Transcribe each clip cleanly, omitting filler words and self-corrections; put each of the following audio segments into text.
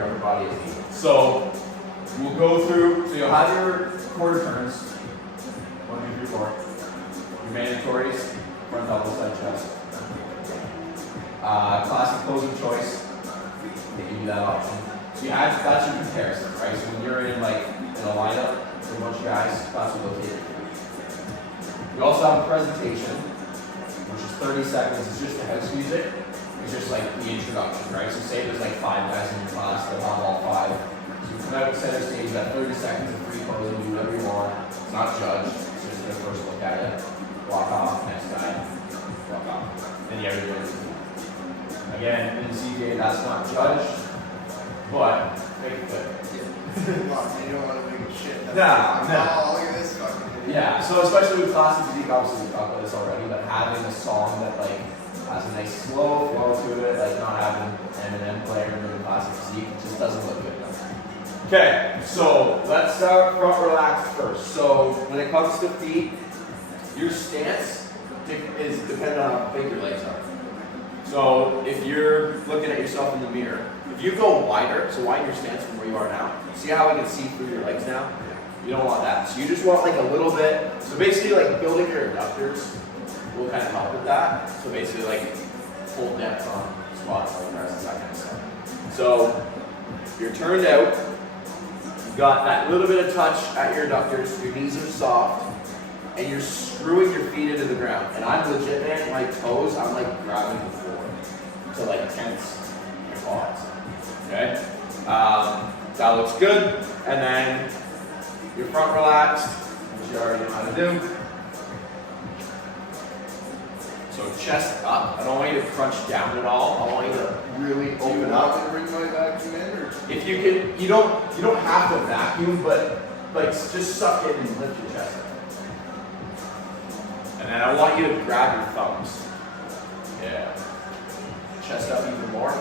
your upper body as needed. So we'll go through, so you'll have your quarter turns, 1, 2, 3, 4. Your mandatories, front double side chest. Classic posing choice, they give you that option. So you have, that's your comparison, right? So when you're in like in a lineup with a bunch of guys, that's what they'll take. We also have a presentation, which is 30 seconds. It's just the house music. It's just like the introduction, right? So say there's like 5 guys in your class, they'll have all 5. So you come out at center stage, that 30 seconds of free posing, do whatever you want. It's not judged. It's just the first look at it. Walk off, next guy, walk off. Then you have your wins. Again, in the CJ, that's not judged, but make it good. You don't want to make it shit. Nah. Oh, look at this fucking video. Yeah, so especially with Classic Physique, obviously we talked about this already, but having a song that like has a nice slow flow to it, like not having Eminem playing in Classic Physique, it just doesn't look good enough. Okay, so let's start front relaxed first. So when it comes to feet, your stance is dependent on how big your legs are. So if you're looking at yourself in the mirror, if you go wider, so widen your stance from where you are now, see how we can see through your legs now? You don't want that. So you just want like a little bit, so basically like building your adductors will kind of help with that. So basically like full depth on squats, like presses, that kind of stuff. So you're turned out, you've got that little bit of touch at your adductors, your knees are soft, and you're screwing your feet into the ground. And I'm legit, man, my toes, I'm like grabbing the floor to like tense your quads. Okay? That looks good. And then your front relaxed, which you already know how to do. So chest up. I don't want you to crunch down at all. I want you to really open up. Bring my vacuum in, or If you can, you don't have to vacuum, but like just suck in and lift your chest up. And then I want you to grab your thumbs. Yeah. Chest up even more.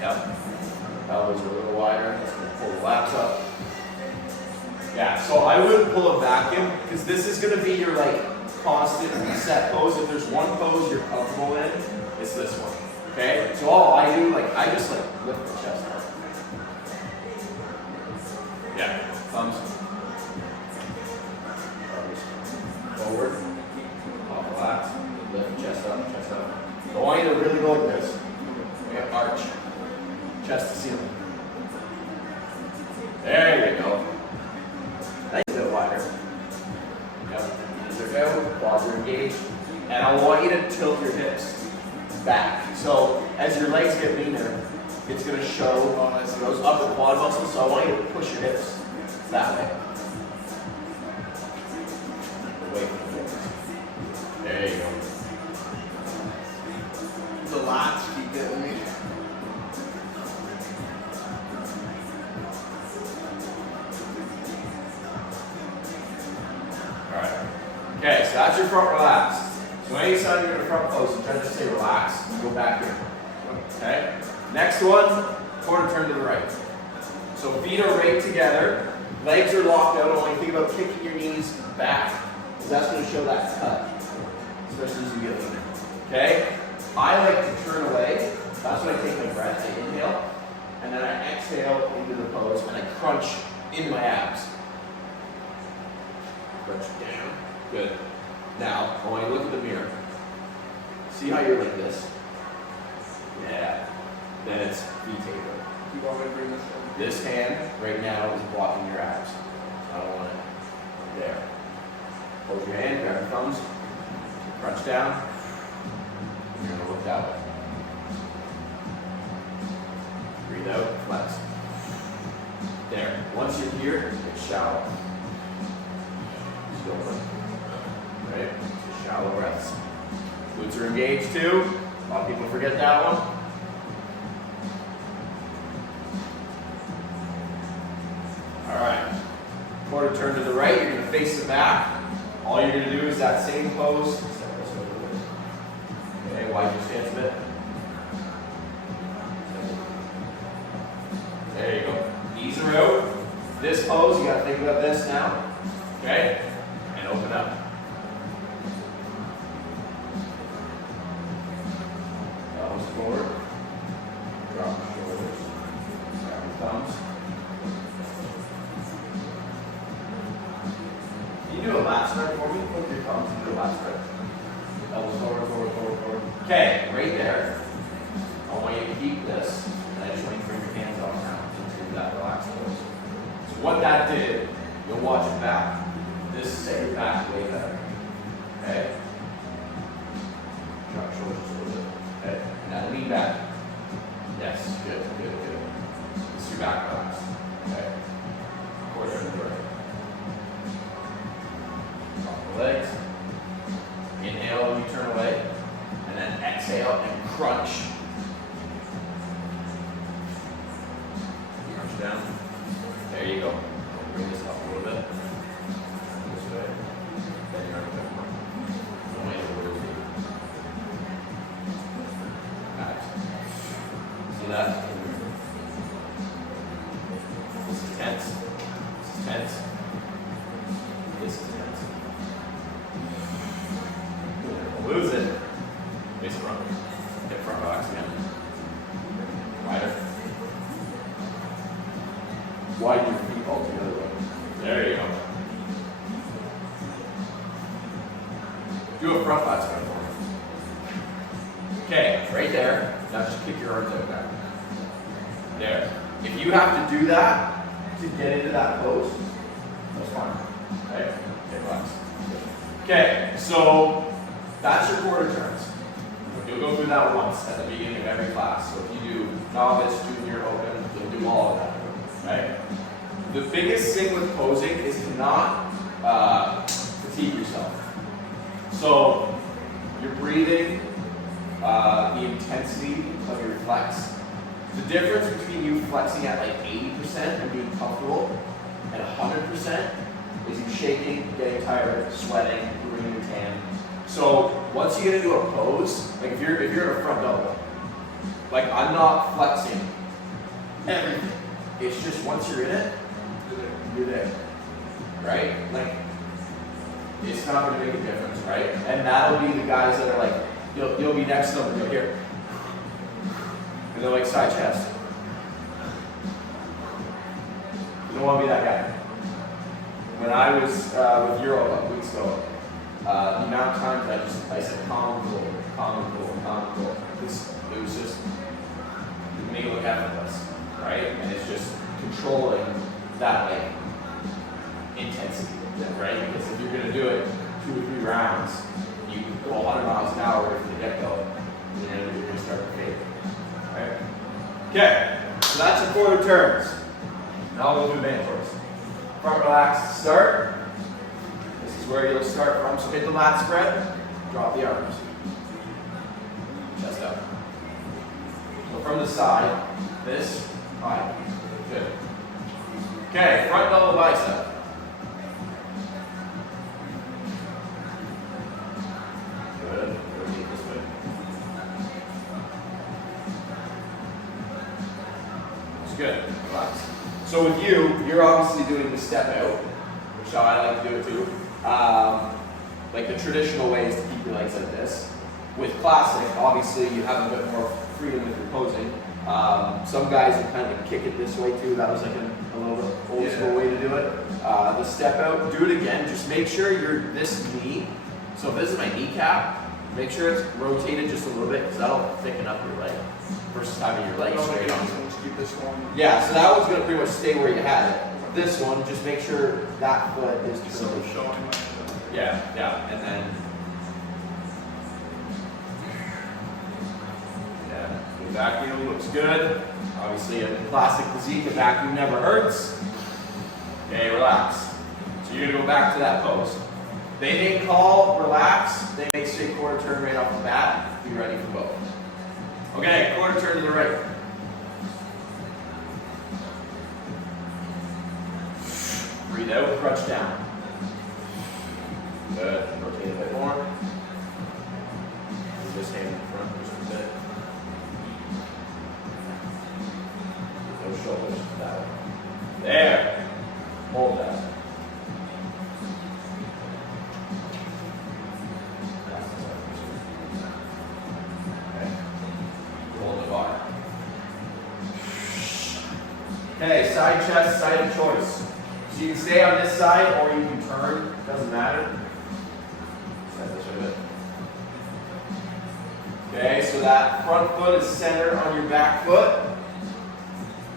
Yep. Elbows are a little wider. Let's pull the lats up. Yeah, so I wouldn't pull a vacuum because this is going to be your like constant reset pose. If there's one pose you're comfortable in, it's this one. Okay? So all I do, like I just like lift the chest up. Yeah. Thumbs. Forward. Off the lats. Lift chest up, chest up. I want you to really go like this. Okay, arch. Chest to ceiling. There you go. That's a bit wider. Yep. Knees are down, quads are engaged. And I want you to tilt your hips back. So as your legs get leaner, it's going to show those upper quad muscles. So I want you to push your hips that way. Away from the hips. There you go. the lats keep getting me. Alright. Okay, so that's your front relaxed. So anytime you're in a front pose, you try to just say relax, you go back here. Okay? Next one, quarter turn to the right. So feet are right together, legs are locked out, only think about kicking your knees back, because that's going to show that cut, especially as you get leaner. Okay? I like to turn away, that's when I take my breath, I inhale, and then I exhale into the pose, and I crunch into my abs. Crunch down. Good. Now, I want you to look at the mirror. See how you're like this? Yeah. Then it's V-taper. You want me to bring this in? This hand right now is blocking your abs. I don't want it. There. Hold your hand, grab your thumbs, crunch down. You're going to look that way. Breathe out, flex. There. Once you're here, it's shallow. Still work. Right? So shallow breaths. Glutes are engaged too. A lot of people forget that one. Alright. Quarter turn to the right, you're going to face the back. All you're going to do is that same pose. Okay, widen your stance a bit. There you go. Knees are out. This pose, you got to think about this now. Okay? And open up. Elbows forward. Drop the shoulders. Grab your a lat spread. Elbows forward, forward, forward, forward. Okay, right there. I want you to keep this, and I just want you to bring your hands off now into that relaxed pose. So what that did, you'll watch it back. This set your back way better. Okay? Drop your shoulders a little bit. Okay? Now lean back. Yes, good, good, good. This is your back relax. Okay? Quarter and third. Drop the legs. Inhale, you turn away. And then exhale and crunch. Crunch down. There you go. Bring this up a little bit. This way. Then you're up more. Don't wait a little bit. Nice. See that? This is tense. This is tense. This is tense. Lose it. Face front. Hip front box again. Wider. Widen your feet all the other way. There you go. Do a front lat spread for me. Okay, right there. Now just kick your arms out back. There. If you have to do that to get into that pose, that's fine. Okay? Okay, relax. Okay, so that's your quarter turns. You'll go through that once at the beginning of every class. So if you do novice, junior, open, you'll do all of that. Right? The biggest thing with posing is to not fatigue yourself. So you're breathing, the intensity of your flex. The difference between you flexing at like 80% and being comfortable and 100% is you shaking, getting tired, sweating, ruining your tan. So once you get into a pose, like if you're in a front double, like I'm not flexing everything. It's just once you're in it, you're there, right? Like it's not going to make a difference, right? And that'll be the guys that are like, you'll be next to them and you'll hear, and they're like side chest. You don't want to be that guy. When I was with Euro a couple weeks ago, the amount of times I said calm and cool, calm and cool, calm and cool. It was just, you make it look effortless, right? And it's just controlling that like intensity, right? Because if you're gonna do it 2 or 3 rounds, you can go 100 miles an hour right from the get-go, and you're gonna start to fade, right? Okay, so that's your quarter turns. Now we'll do mandatories. Front relax, start. This is where you'll start from. So hit the lat spread, drop the arms. Chest out. So from the side, this, high. Good. Okay, front double bicep. Good. Rotate this way. It's good. Relax. So with you, you're obviously doing the step out, which I like to do it too. Like the traditional way is to keep your legs like this. With classic, obviously you have a bit more freedom with your posing. Some guys will kind of kick it this way too. That was like a little bit old school way to do it. The step out, do it again. Just make sure you're this knee. So if this is my kneecap, make sure it's rotated just a little bit because that'll thicken up your leg versus having your leg straight on. Keep this one. Yeah, so that one's going to pretty much stay where you had it. This one, just make sure that foot is So turned. showing my Yeah, and then the vacuum looks good. Obviously, in Classic Physique, the vacuum never hurts. Okay, relax. So you're gonna go back to that pose. They may call relax. They may say quarter turn right off the bat. Be ready for both. Okay, quarter turn to the right. Breathe out, crunch down. Good. Rotate a bit more. Move this hand in front just a bit. Those shoulders that way. There. Hold that. Okay. Hold the bar. Okay, side chest, side of choice. So you can stay on this side or you can turn, doesn't matter. this way a bit. Okay, so that front foot is centered on your back foot.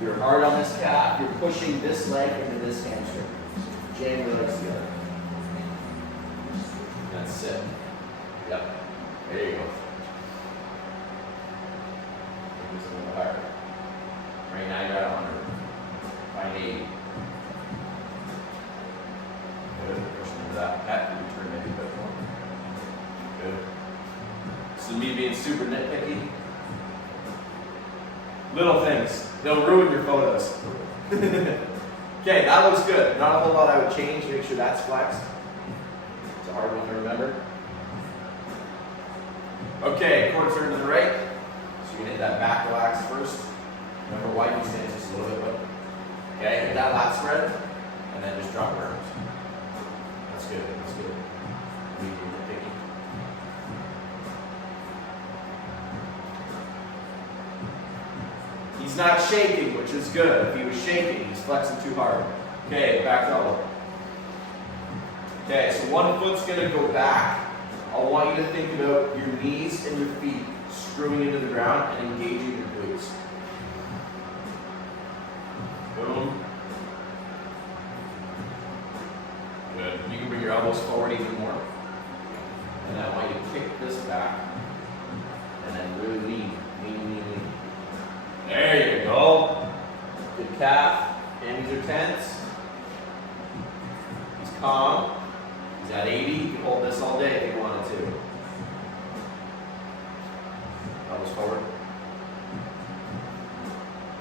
You're hard on this calf. You're pushing this leg into this hamstring. Jam your legs together. That's it. Yep. There you go. Make this a little higher. Right now you're at 100. Find 80. Good. Push into that. That can return maybe a bit more. Good. This is me being super nitpicky. Little things. They'll ruin your photos. Okay, that looks good. Not a whole lot I would change. Make sure that's flexed. It's a hard one to remember. Okay, quarter turn to the right. So you can hit that back relax first. Remember, widen your stance just a little bit. Okay, hit that lat spread, and then just drop your arms. That's good. That's good. Nitpicky. He's not shaking, which is good. If he was shaking, he's flexing too hard. Okay, back elbow. Okay, so one foot's gonna go back. I want you to think about your knees and your feet screwing into the ground and engaging your glutes. Boom. Good. You can bring your elbows forward even more. And I want you to kick this back. And then really lean. Lean. There you go. Good calf. Hammies are tense. He's calm. He's at 80. You can hold this all day if you wanted to. Elbows forward.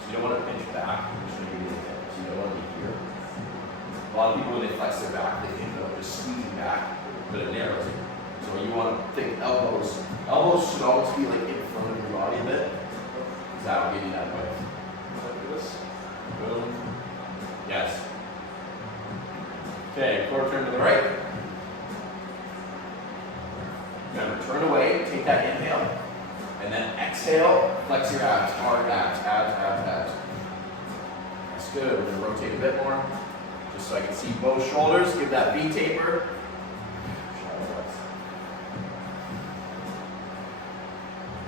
So you don't want to pinch back. So you don't want to be here. A lot of people, when they flex their back, they think of just squeezing back, but it narrows it. So you want to think elbows. Elbows should always be like in front of your body a bit. That'll give you that width. Like this. Boom. Yes. Okay, quarter turn to the right. Remember, turn away, take that inhale, and then exhale, flex your abs, hard abs, abs. That's good. We're going to rotate a bit more, just so I can see both shoulders. Give that V taper.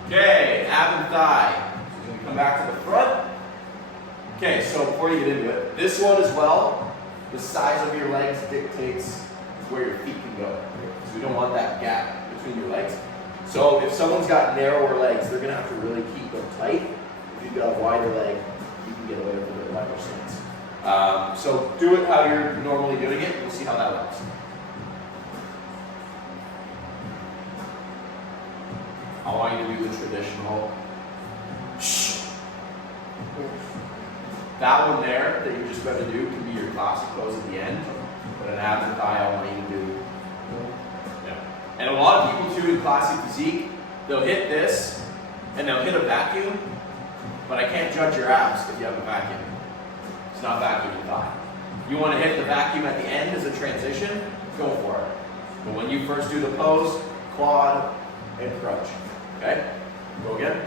Okay, ab and thigh. Come back to the front. Okay, so before you get into it, this one as well, the size of your legs dictates where your feet can go. So we don't want that gap between your legs. So if someone's got narrower legs, they're going to have to really keep them tight. If you've got a wider leg, you can get away with a bit wider stance. So do it how you're normally doing it. We'll see how that works. I want you to do the traditional that one there that you're just about to do can be your classic pose at the end, but an abs and thigh I want you to do. Yeah. And a lot of people too in classic physique, they'll hit this and they'll hit a vacuum, but I can't judge your abs if you have a vacuum. It's not vacuuming thigh. You want to hit the vacuum at the end as a transition, go for it. But when you first do the pose, quad and crunch. Okay? Go again.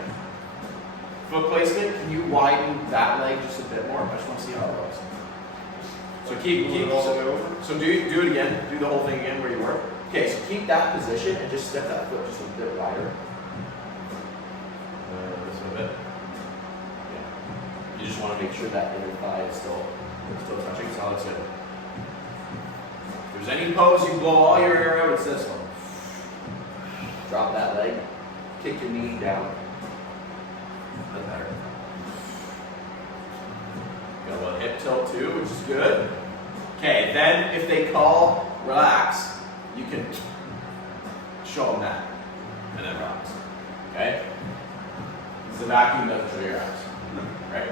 Foot placement, can you widen that leg just a bit more? I just want to see how it goes. So keep so do it again. Do the whole thing again where you were. Okay, so keep that position and just step that foot just a bit wider. This a bit. Yeah. You just want to make sure that inner thigh is still touching. So that's it. If there's any pose you blow all your air out, it's this one. Drop that leg. Kick your knee down. That's better. Got a little hip tilt too, which is good. Okay, then if they call relax, you can show them that. And then relax. Okay? Because the vacuum doesn't show your abs. Right?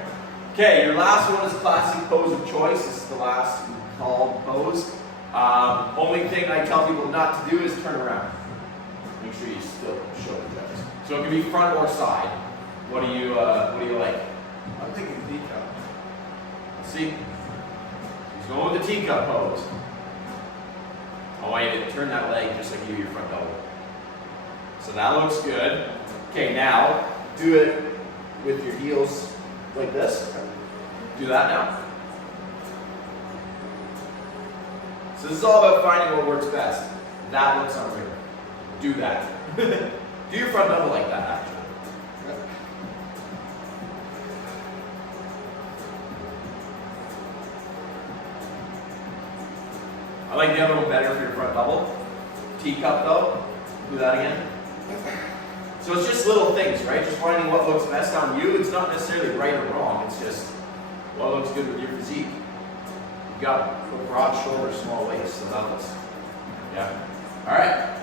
Okay, your last one is classic pose of choice. This is the last called pose. Only thing I tell people not to do is turn around. Make sure you still show the chest. So it can be front or side. What do you like? I'm thinking teacup. Let's see. He's going with the teacup pose. I want you to turn that leg just like you do your front elbow. So that looks good. Okay, now do it with your heels like this. Do that now. So this is all about finding what works best. That looks unreal. do that. Do your front double like that, actually. I like the other one better for your front double. Teacup though. Do that again. So it's just little things, right? Just finding what looks best on you. It's not necessarily right or wrong. It's just what looks good with your physique. You got broad shoulders, small waist, so that looks, yeah. All right.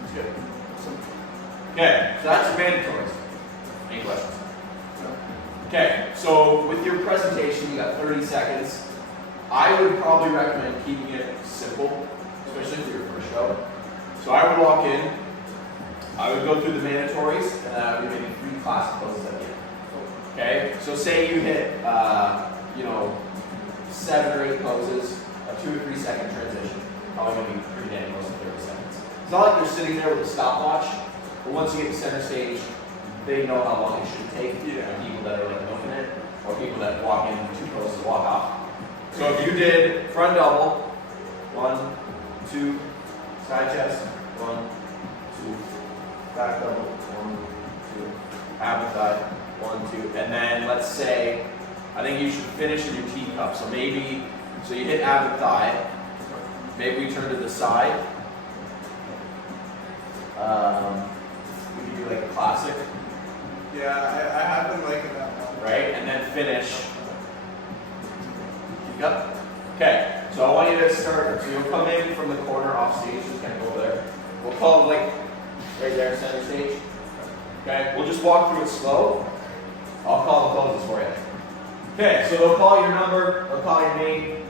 That's good. Okay, so that's your mandatories. Any questions? Okay, so with your presentation, you got 30 seconds. I would probably recommend keeping it simple, especially for your first show. So I would walk in, I would go through the mandatories, and then I would be making 3 classic poses at the end. Okay, so say you hit, 7 or 8 poses, a 2 or 3 second transition. Probably going to be pretty damn close to 30 seconds. It's not like you're sitting there with a stopwatch, but once you get to center stage, they know how long it should take. People that are like milking it, or people that walk in 2 poses, walk off. So if you did front double, 1, 2, side chest, 1, 2, back double, 1, 2, ab thigh, 1, 2, and then let's say, I think you should finish in your teacup. So maybe, so you hit ab thigh, maybe we turn to the side. We could do like a classic. Yeah, I have been liking that one. Right, and then finish. Teacup. Okay, so I want you to start, so you'll come in from the corner off stage, just kind of go over there. We'll call it like right there, center stage. Okay, we'll just walk through it slow. I'll call the poses for you. Okay, so they'll call your number, they'll call your name.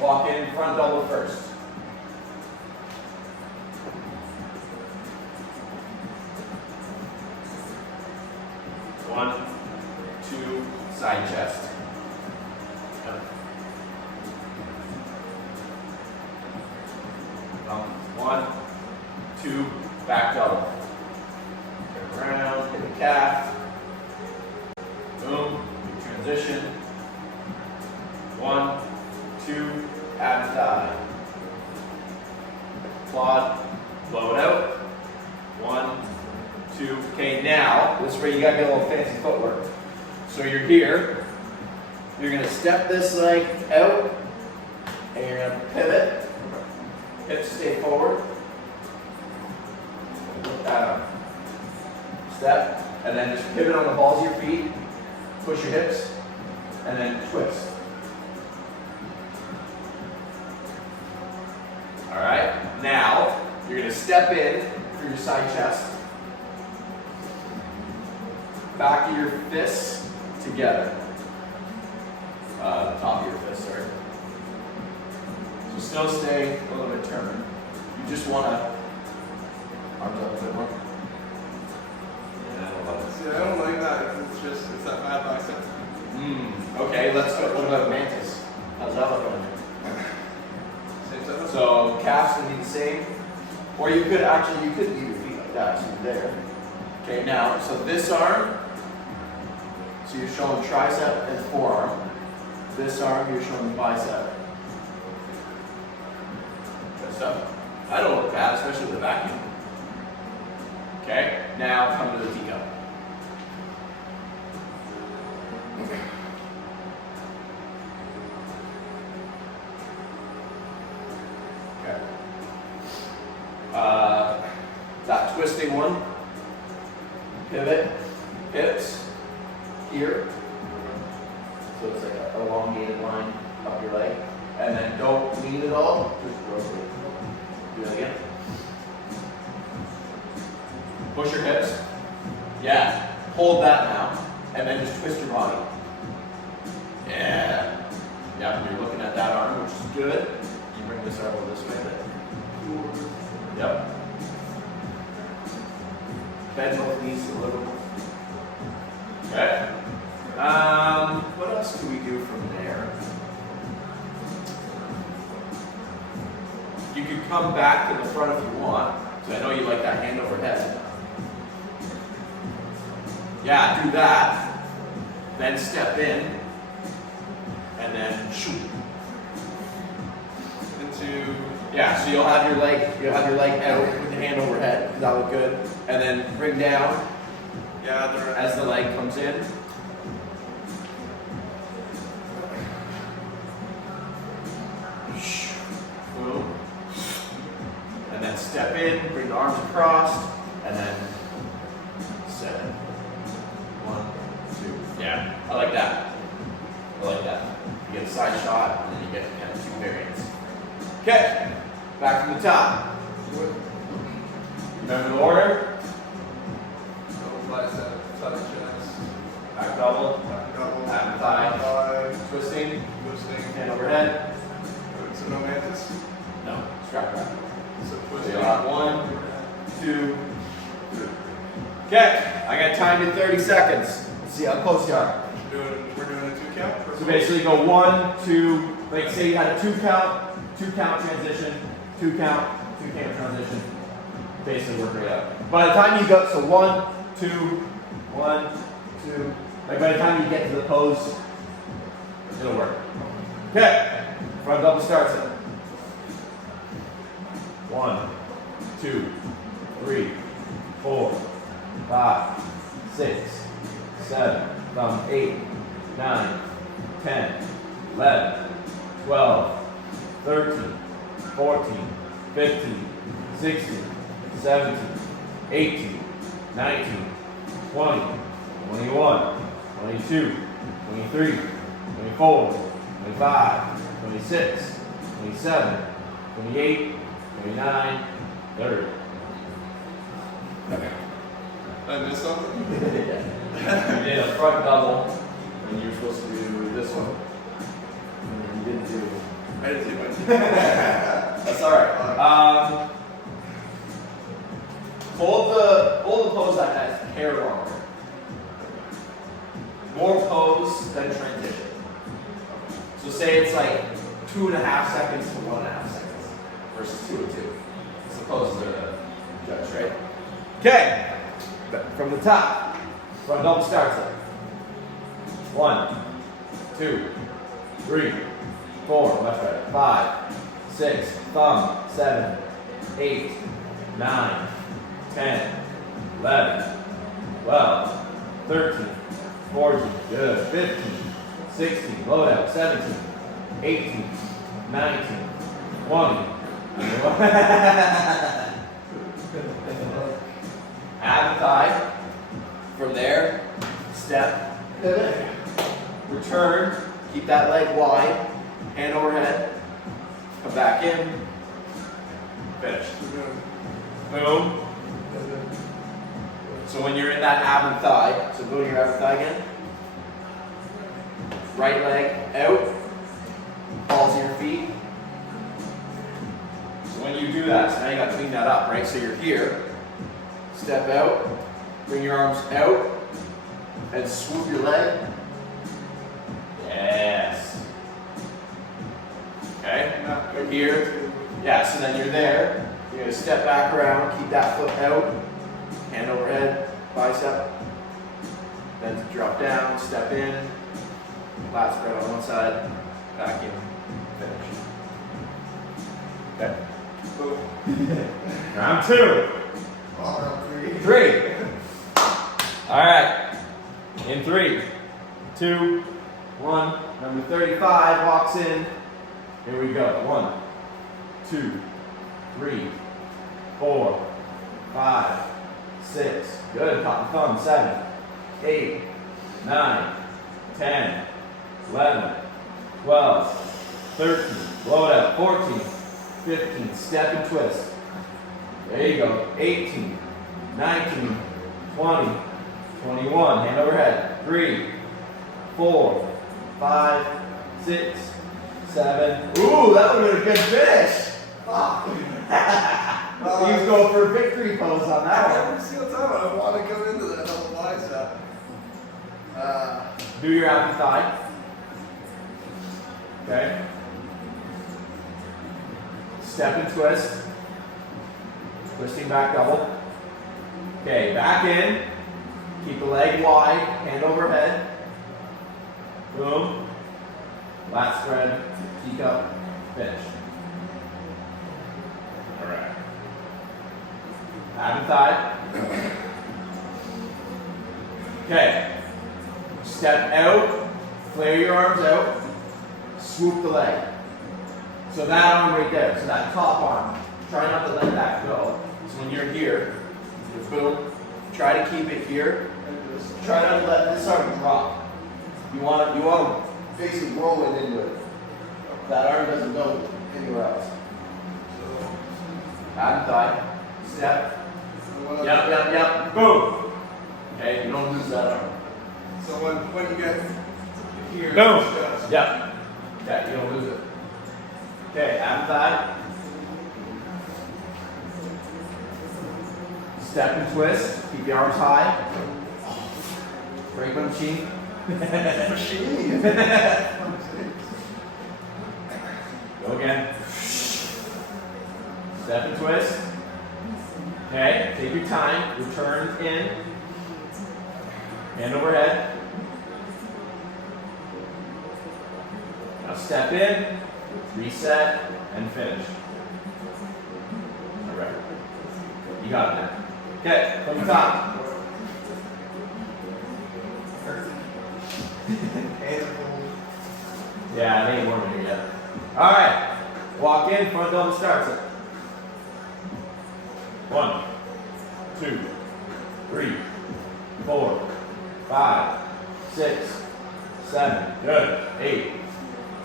Walk in, front double first. One, 2, side chest. Yep. 1, 2, back double. Turn around, hit the calf. Boom, transition. 1, 2, ab thigh. Quad, blow it out. 1, 2. Okay, now, this is where you gotta get a little fancy footwork. So you're here, you're gonna step this leg out, and you're gonna pivot. Hips stay forward. Look that up. Step, and then just pivot on the balls of your feet. Push your hips, and then twist. All right, now you're gonna step in through your side chest. Back of your fists together. The top of your fists, sorry. So still stay a little bit turned. You just want to arms up a bit more. Yeah, I love it. See, I don't like that. It's that bad bicep. Okay, let's go. What about mantis? How's that look on you? Same setup? So calves would be the same. Or you could leave your feet like that, so you're there. Okay, now, so this arm, so you're showing tricep and forearm. This arm, you're showing bicep. Good stuff. That don't look bad, especially with the vacuum. Okay, now come to the teacup. Okay. That twisting one. Pivot, hips, here. So it's like an elongated line up your leg. And then don't lean at all, just rotate. Do that again. Push your hips. Yeah. Hold that now. And then just twist your body. Yeah. Yeah, you're looking at that arm, which is good. You bring this elbow this way. Yep. Bend both knees a little. Okay. What else can we do from there? You could come back to the front if you want. So I know you like that hand over head. Yeah, do that. Then step in. And then shoot. Into, Yeah, so you'll have your leg out with the hand overhead. Does that look good? And then bring down Yeah, as the leg comes in. Boom. And then step in, bring the arms across, and then 7. 1, 2. Yeah, I like that. I like that. You get a side shot, and then you get kind of 2 variants. Okay, back from the top. Remember the order? bicep, side chest, Back double, double, ab thigh, twisting, hand overhead. So no mantis? No, strap back. So So twisting. you'll have 1, 2, 3. Okay, I got timed at 30 seconds. Let's see how close you are. We're doing a 2 count? So basically go 1, 2, like say you had a 2 count transition, 2 count transition. Basically work right out. By the time you go, so 1, 2, 1, 2, like by the time you get to the pose, it'll work. Okay, front double starts it. 1, 2, 3, 4, 5, 6, 7, thumb 8, 9, 10, 11, 12, 13, 14, 15, 16, 17, 18, 19, 20, 21, 22, 23, 24, 25, 26, 27, 28, 29, 30. Okay. I missed something? You did a front double, and you were supposed to do this one. And you didn't do. I didn't see my That's alright. Hold the pose that has hair longer. More pose than transition. So say it's like 2.5 seconds to 1.5 seconds versus 2 and 2. So the poses are the judge, right? Okay. From the top, front double starts it. 1, 2, 3, 4, left, right, 5, 6, thumb, 7, 8, 9, 10, 11, 12, 13, 14, good, 15, 16, low down, 17, 18, 19, 20, ab thigh. From there, step, pivot, return, keep that leg wide, hand overhead, come back in, finish. Boom. So when you're in that ab and thigh, so go to your ab and thigh again. Right leg out, balls of your feet. So when you do that, so now you got to clean that up, right? So you're here, step out, bring your arms out, and swoop your leg. Yes. Okay, you're here. Yeah, so then you're there. You're going to step back around, keep that foot out, hand overhead, bicep. Then drop down, step in, lat spread on one side, back in, finish. Okay. Round 2. Round 3. All right. In 3, 2, 1. Number 35 walks in. Here we go. 1, 2, 3, 4, 5, 6. Good. Pop the thumb. 7, 8, 9, 10, 11, 12, 13. Blow it out. 14, 15. Step and twist. There you go. 18, 19, 20, 21. Hand overhead. 3, 4, 5, 6, 7. Ooh, that would have been a good finish. Fuck. He's going for a victory pose on that one. Every single time I want to come into that double bicep. Do your ab and thigh. Okay. Step and twist. Twisting back double. Okay, back in. Keep the leg wide, hand overhead. Boom. Lat spread, teacup, finish. Ab and thigh. Okay. Step out, flare your arms out, swoop the leg. So that arm right there, so that top arm, try not to let that go. So when you're here, boom, try to keep it here. Try not to let this arm drop. You want to basically roll it into it. That arm doesn't go anywhere else. Ab and thigh, step. Yep. Boom. Okay, you don't lose that arm. So when you get here, Boom. just Yep. Yeah, you don't lose it. Okay, ab and thigh. Step and twist. Keep your arms high. Break my machine. machine. Go again. Step and twist. Okay, take your time. Return in. Hand overhead. Now step in, reset, and finish. All right. You got it now. Okay, from the top. Yeah, it ain't warm here yet. All right. Walk in, front double starts it. 1, 2, 3, 4, 5, 6, 7, good. 8,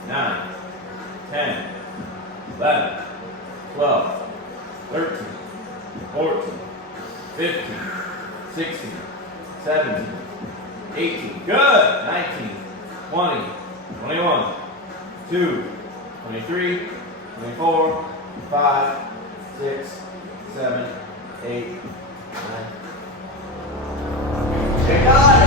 9, 10, 11, 12, 13, 14, 15, 16, 17, 18, good. 19, 20, 21, 2, 23, 24, 5, 6, 7, 8, 9. Check out.